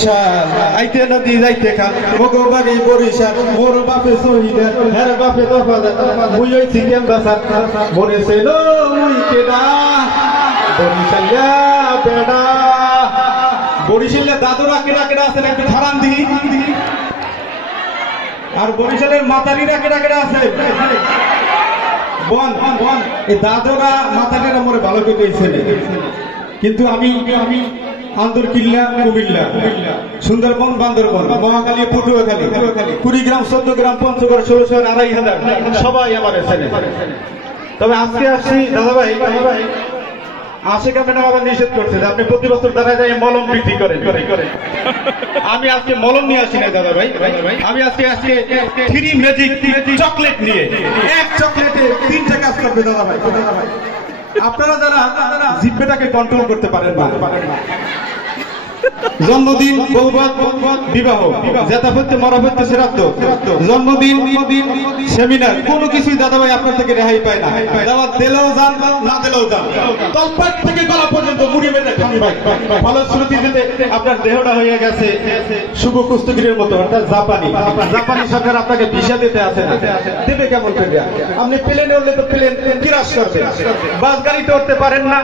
বরিশাল আইতে নদী যাইতে খাল মগো বাড়ি বরিশাল মোর বাপে শহীদের হের বাপে দফাদার মুই হইছি ক্যাম্বাসার মনে ছিল মুই কেডা বরিশালিয়া বেড়া বরিশালের দাদুরা কেডা কেডা আছেন একটু খারান দিই আর বরিশালের মাতারিরা কেডা কেডা আছে বন বন এই দাদুরা মাতারিরা মোরে ভালো কেটেছে কিন্তু আমি আন্দর কিল্লা কুমিল্লা সুন্দরবন বান্দরবন মহাখালী পটুয়াখালী কুড়িগ্রাম 14 গ্রাম পঞ্চগড় 16,500 সবাই আমার এখানে তবে আজকে আসছি দাদা ভাই আশিকা ম্যাডাম আবার নিষেধ করছে যে আপনি প্রতি বছর দাঁড়ায় যায় মলম বিক্রি করেন আমি আজকে মলম নিয়ে আসি না দাদা ভাই আমি আজকে 3 ম্যাজিক চকলেট নিয়ে এক চকলেটে 3টা কাজ করবে দাদা ভাই আপনারা যারা জিহ্বাটাকে কন্ট্রোল করতে পারেন না জন্মদিন বৌভাত বিবাহ জেতাপত্য মরাপত্য শ্রাদ্ধ জন্মদিন সেমিনার কোনো কিছুই দাদা ভাই আপনার থেকে রেহাই পায় না দাওয়াত দিলেও যান না দিলেও যান তলপাট থেকে গলা পর্যন্ত মুড়ি মেরে খান ভাই ফলশ্রুতি দিতে আপনার দেহটা হয়ে গেছে শুভ কুস্তিগিরের মতো অর্থাৎ জাপানি সরকার আপনাকে ভিসা দিতে আছে না দেবে কেমন করে আপনি প্লেনে উঠলে তো প্লেন কিরাস করবে বাস গাড়িতে উঠতে পারেন না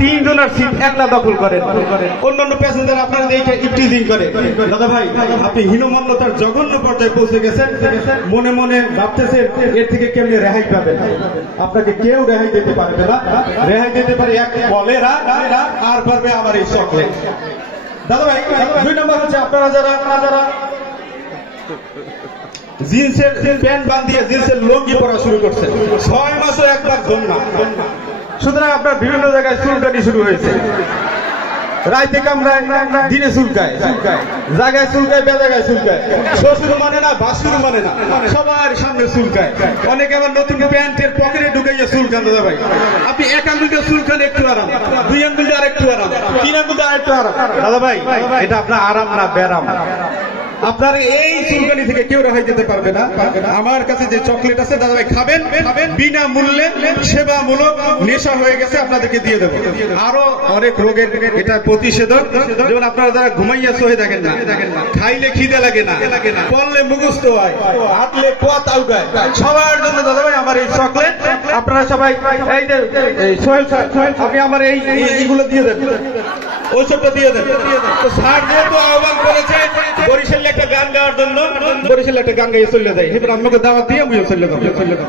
3 জনের সিট একলা দখল করেন অন্যান্য প্যাসেঞ্জার আপনারা দেখে ইপটিজিং করে দাদা ভাই আপনি হীনমন্যতার জঘন্য পর্যায়ে পৌঁছে গেছেন মনে মনে ভাবতেছেন এর থেকে কেমনে রেহাই পাবেন আপনাকে কেউ রেহাই দিতে পারবে না রেহাই দিতে পারে এক কলেরা আর পারবে আমার এই চকলেট দাদা ভাই 2 নম্বর হচ্ছে আপনারা যারা জিন্সের প্যান্ট বাঁধিয়ে জিন্সের লুঙ্গি পরা শুরু করছেন 6 মাসও একবার ধন না সুতরাং আপনার বিভিন্ন জায়গায় চুলকানি শুরু হয়েছে রাইতে কামড়ায় দিনে চুলকায় জায়গায় চুলকায় বেজাগায় চুলকায় শ্বশুর মানে না বাসুর মানে না সবার সামনে চুলকায় অনেকে আবার নতুন প্যান্টের পকেটে ঢুকাইয়া চুলকান দাদা ভাই আপনি 1 আঙ্গুলটা চুলকান একটু আরাম 2 আঙ্গুলটা আরেকটু আরাম 3 আঙ্গুলটা আরেকটু আরাম দাদা ভাই এটা আপনার আরাম না ব্যারাম আপনার এই চুলকানি থেকে কেউ রেহাই দিতে পারবে না আমার কাছে যে চকলেট আছে দাদা ভাই খাবেন বিনা মূল্যে সেবামূলক নেশা হয়ে গেছে আপনাদেরকে দিয়ে দেবো আরো অনেক রোগের এটা প্রতিষেধক যেমন আপনারা যারা ঘুমাইয়া সহে দেখেন না খাইলে খিদে লাগে না পড়লে মুখস্থ হয় হাঁটলে পথ আউগায় সবার জন্য দাদা ভাই আমার এই চকলেট আপনারা সবাই এই যে সোহেল স্যার আপনি আমার এইগুলো দিয়ে দেন ওষুধটা দিয়ে দেন তো স্যার যেহেতু আহ্বান করেছে বরিশালে একটা গান গাওয়ার জন্য বরিশালে একটা গান গাইয়ে চলে যায় এবার আমাকে দাওয়াত দিয়ে আমি চলে যাবো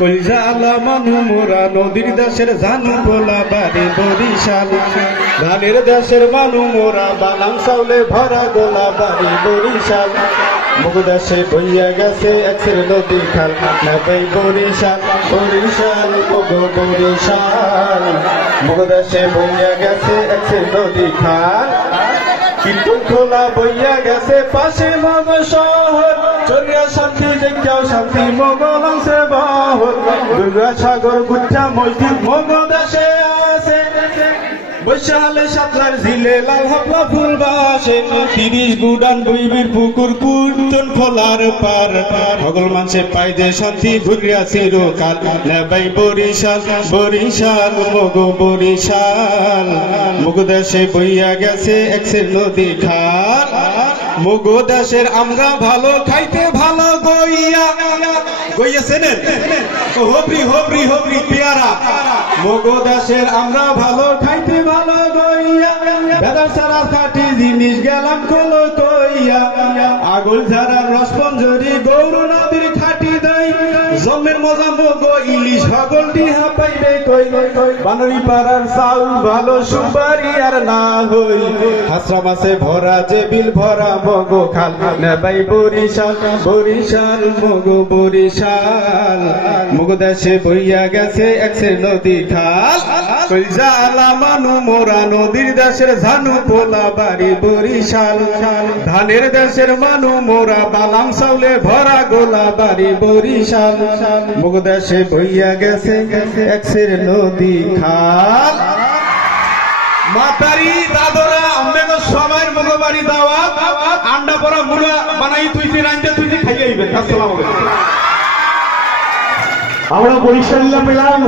কলিজা আলা মানু মোরা নদীর দেশের জানু পোলা বাড়ি বরিশাল ধানের দেশের মানু মোরা বানাম চাউলে ভরা গোলা বাড়ি বরিশাল মুগ দেশে বইয়া গেছে একের নদী খাল নেবাই বরিশাল বরিশাল মুগ বরিশাল মুগ দেশে বইয়া গেছে একের নদী খাল কিন্তু খোলা বইয়া গেছে পাশে মগ শহর চলিয়া শান্তি দেখাও শান্তি মগল অংশে বহর দুর্গা সাগর গুচ্ছা মসজিদ মগ দেশে আছে বৈশালে সাতলার ঝিলে লাল হাপলা ফুল বাসে 30 গুডান বইবির পুকুর কুর্তন খোলার পার সকল মানুষে পাই যে শান্তি ঘুরিয়া চিরকাল নেবাই বরিশাল বরিশাল মগ বরিশাল মুগ দেশে বইয়া গেছে একের নদী খাল মুগ দেশের আমরা ভালো খাইতে ভালো গইয়া চেনেন হবরি হবরি হবরি পেয়ারা মুগ দেশের আমরা ভালো খাইতে ভালো গইয়া বেদা সারা খাটি জিনিস গেলাম কলো কইয়া আগুল ঝাড়ার রসমঞ্জরি গৌর নদীর খাটি দই জমের মজা মগ ইলিশ হগল ডিহা পাইবে কই বানরি পাড়ার চাউল ভালো সুপারি আর না হই হাসরা মাছে ভরা যে বিল ভরা মগ খাল নেবাই বরিশাল বরিশাল মগ বরিশাল মুগ দেশে বইয়া গেছে একের নদী খাল কলিজা আলা মানু মোরা নদীর দেশের ঝানু পোলা বাড়ি বরিশাল ধানের দেশের মানু মোরা বালাম চাউলে ভরা গোলা বাড়ি বরিশাল মুগ দেশে বইয়া গেছে একের নদী খাল মাতারি দাদরা আমাকে সবাই মুগ বাড়ি দাওয়া আন্ডা পরা মুড়া বানাই তুইছি রাইতে তুইছি খাইয়াইবে আসসালামু আলাইকুম আমরা বরিশাল পেলাম।